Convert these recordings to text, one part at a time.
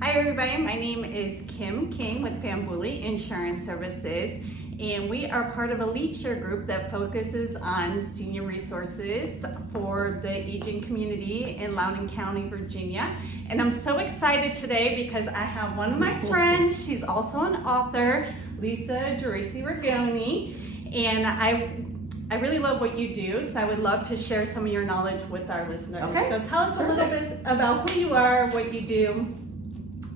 Hi everybody, my name is Kim King with Fambuli Insurance Services, and we are part of a leader group that focuses on senior resources for the aging community in Loudoun County, Virginia. And I'm so excited today because I have one of my friends, she's also an author, Lisa Geraci Rigoni, and I really love what you do, so I would love to share some of your knowledge with our listeners. Okay. So tell us a little bit about who you are, what you do.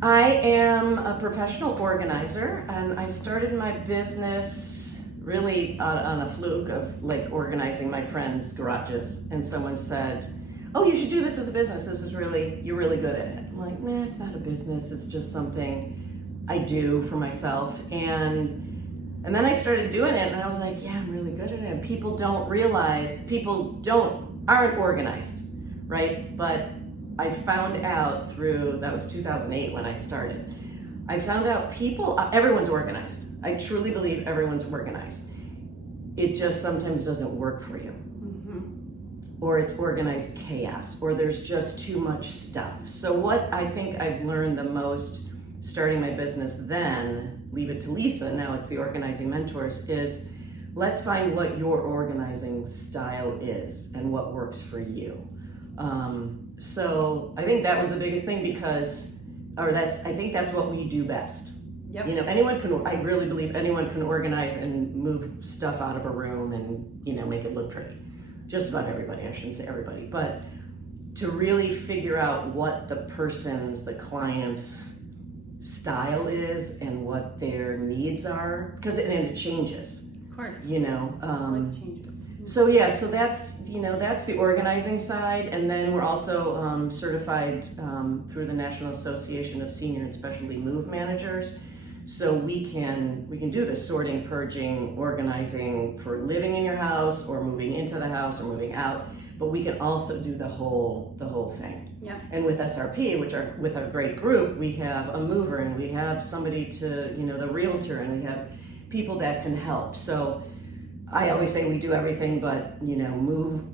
I am a professional organizer, and I started my business really on a fluke of like organizing my friends' garages. And someone said, "Oh, you should do this as a business. You're really good at it." I'm like, "Nah, it's not a business. It's just something I do for myself." And then I started doing it, and I was like, "Yeah, I'm really good at it." And people don't realize aren't organized, right? But I found out that was 2008 when I started. I found out everyone's organized. I truly believe everyone's organized. It just sometimes doesn't work for you. Or it's organized chaos, or there's just too much stuff. So what I think I've learned the most starting my business then, leave it to Lisa, now it's the Organizing Mentors, is let's find what your organizing style is and what works for you. So I think that was the biggest thing I think that's what we do best. Yep. You know, I really believe anyone can organize and move stuff out of a room and, make it look pretty. Just about everybody, I shouldn't say everybody, but to really figure out what the client's style is and what their needs are, because it changes. Of course. It changes. So that's the organizing side, and then we're also certified through the National Association of Senior and Specialty Move Managers. So we can do the sorting, purging, organizing for living in your house or moving into the house or moving out, but we can also do the whole thing. Yeah. And with SRP, with our great group, we have a mover and we have somebody the realtor, and we have people that can help. So I always say we do everything but,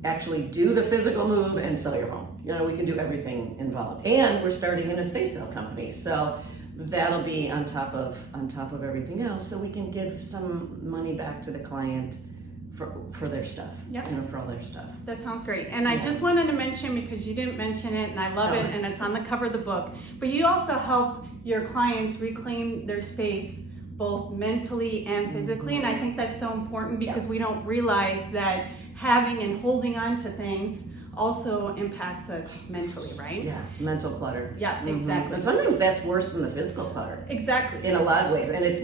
actually do the physical move and sell your home. We can do everything involved. And we're starting an estate sale company. So that'll be on top of everything else. So we can give some money back to the client for their stuff. Yep. For all their stuff. That sounds great. And I just wanted to mention, because you didn't mention it, and I love it, and it's on the cover of the book, but you also help your clients reclaim their space both mentally and physically, and I think that's so important because we don't realize that having and holding on to things also impacts us mentally, right? Yeah, mental clutter. Yeah, exactly. And sometimes that's worse than the physical clutter. Exactly. In a lot of ways, and it's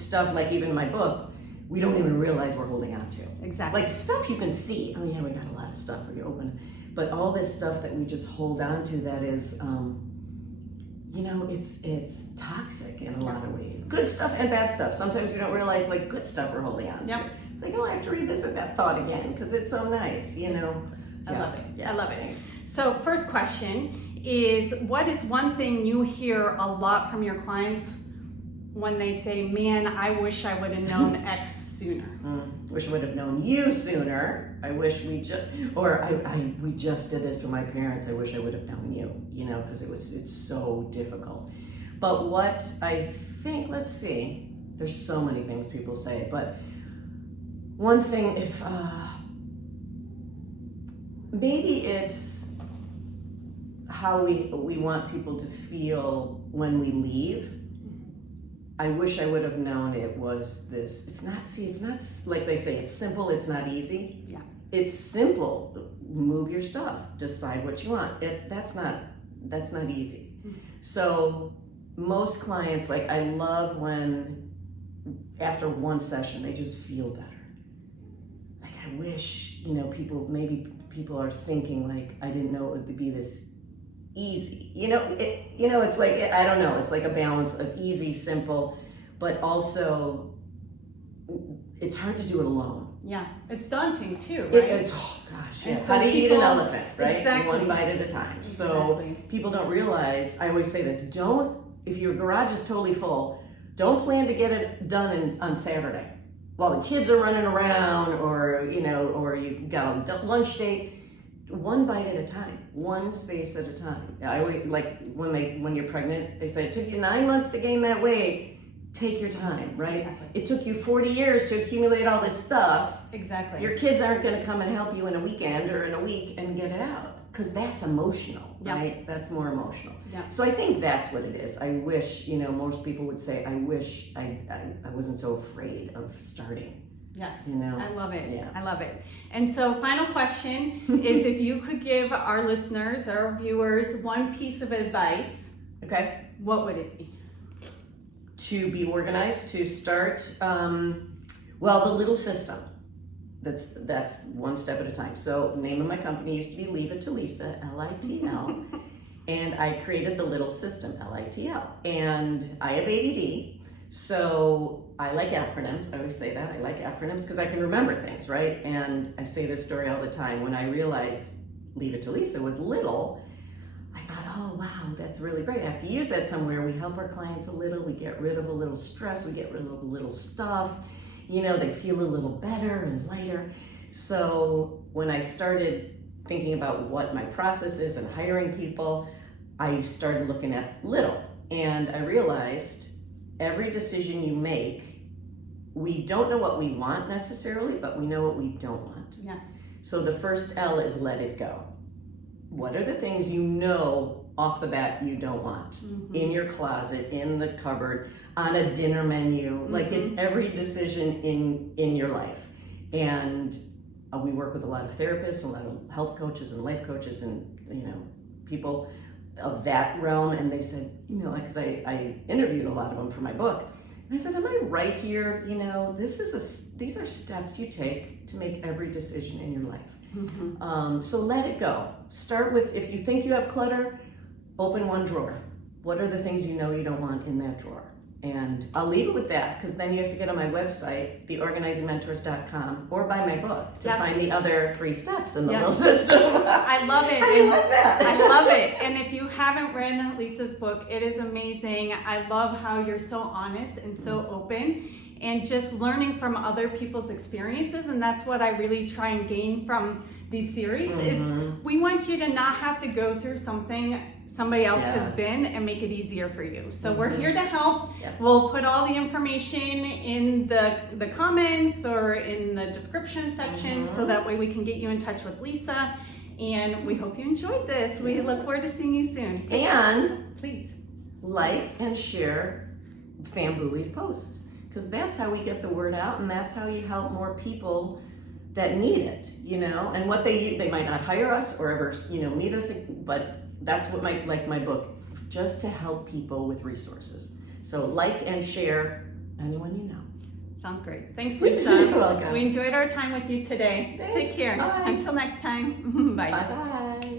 stuff like even in my book, we don't even realize we're holding on to. Exactly. Like stuff you can see. Oh yeah, we got a lot of stuff when you open it. But all this stuff that we just hold on to that is it's toxic in a lot of ways. Good stuff and bad stuff. Sometimes you don't realize like good stuff we're holding on to. Yep. It's like, I have to revisit that thought again because it's so nice, I love it. Yeah. I love it. Thanks. So first question is, what is one thing you hear a lot from your clients when they say, "Man, I wish I would have known X sooner"? Wish I would have known you sooner. I wish we just did this for my parents. I wish I would have known you, because it's so difficult. But what I think, let's see, there's so many things people say, but one thing, if maybe it's how we want people to feel when we leave. I wish I would have known it was this. It's not like they say, it's simple, it's not easy. Yeah. It's simple. Move your stuff, decide what you want. That's not easy. So most clients, like I love when after one session, they just feel better. Like I wish, people are thinking like, I didn't know it would be this easy. It's like, I don't know, it's like a balance of easy, simple, but also it's hard to do it alone. Yeah, it's daunting too, right? It's, oh gosh, yes. So How do you eat an elephant, right? Exactly. One bite at a time. So people don't realize, I always say this, if your garage is totally full, don't plan to get it done on Saturday while the kids are running around or you got a lunch date. one bite at a time, one space at a time. I always, like when you're pregnant, they say it took you 9 months to gain that weight. Take your time, right? Exactly. It took you 40 years to accumulate all this stuff. Exactly. Your kids aren't going to come and help you in a weekend or in a week and get it out, because that's emotional, Yep. right? That's more emotional. Yep. So I think that's what it is. I wish, most people would say, I wish I wasn't so afraid of starting. Yes, I love it. Yeah. I love it. And so final question is, if you could give our listeners, our viewers, one piece of advice, Okay. what would it be? To be organized, to start, the little system. That's one step at a time. So name of my company used to be Leave It to Lisa, Litl. And I created the little system, Litl. And I have ADD. So I like acronyms. I always say that. I like acronyms because I can remember things, right? And I say this story all the time. When I realized Leave It to Lisa was little, I thought, oh, wow, that's really great. I have to use that somewhere. We help our clients a little. We get rid of a little stress. We get rid of a little stuff. They feel a little better and lighter. So when I started thinking about what my process is and hiring people, I started looking at little. And I realized every decision you make, we don't know what we want necessarily, but we know what we don't want. Yeah. So the first L is let it go. What are the things off the bat you don't want? In your closet, in the cupboard, on a dinner menu. Like, it's every decision in your life. And we work with a lot of therapists, a lot of health coaches and life coaches and people of that realm, and they said, because I interviewed a lot of them for my book, and I said, am I right here? These are steps you take to make every decision in your life. So let it go. Start with, if you think you have clutter, open one drawer. What are the things you don't want in that drawer? And I'll leave it with that, because then you have to get on my website, theorganizingmentors.com, or buy my book to find the other 3 steps in the little system. I love it. I love that. I love it. And if you haven't read Lisa's book, it is amazing. I love how you're so honest and so open, and just learning from other people's experiences. And that's what I really try and gain from these series is we want you to not have to go through something somebody else has been, and make it easier for you. So we're here to help. We'll put all the information in the comments or in the description section, so that way we can get you in touch with Lisa. And we hope you enjoyed this. We look forward to seeing you soon. And please like and share Fambuli's posts, because that's how we get the word out, and that's how you help more people that need it, and what they might not hire us or ever, meet us, but that's what my book, just to help people with resources. So like and share anyone you know. Sounds great. Thanks, Lisa. You're welcome. We enjoyed our time with you today. Thanks. Take care. Bye. Until next time. Bye. Bye-bye.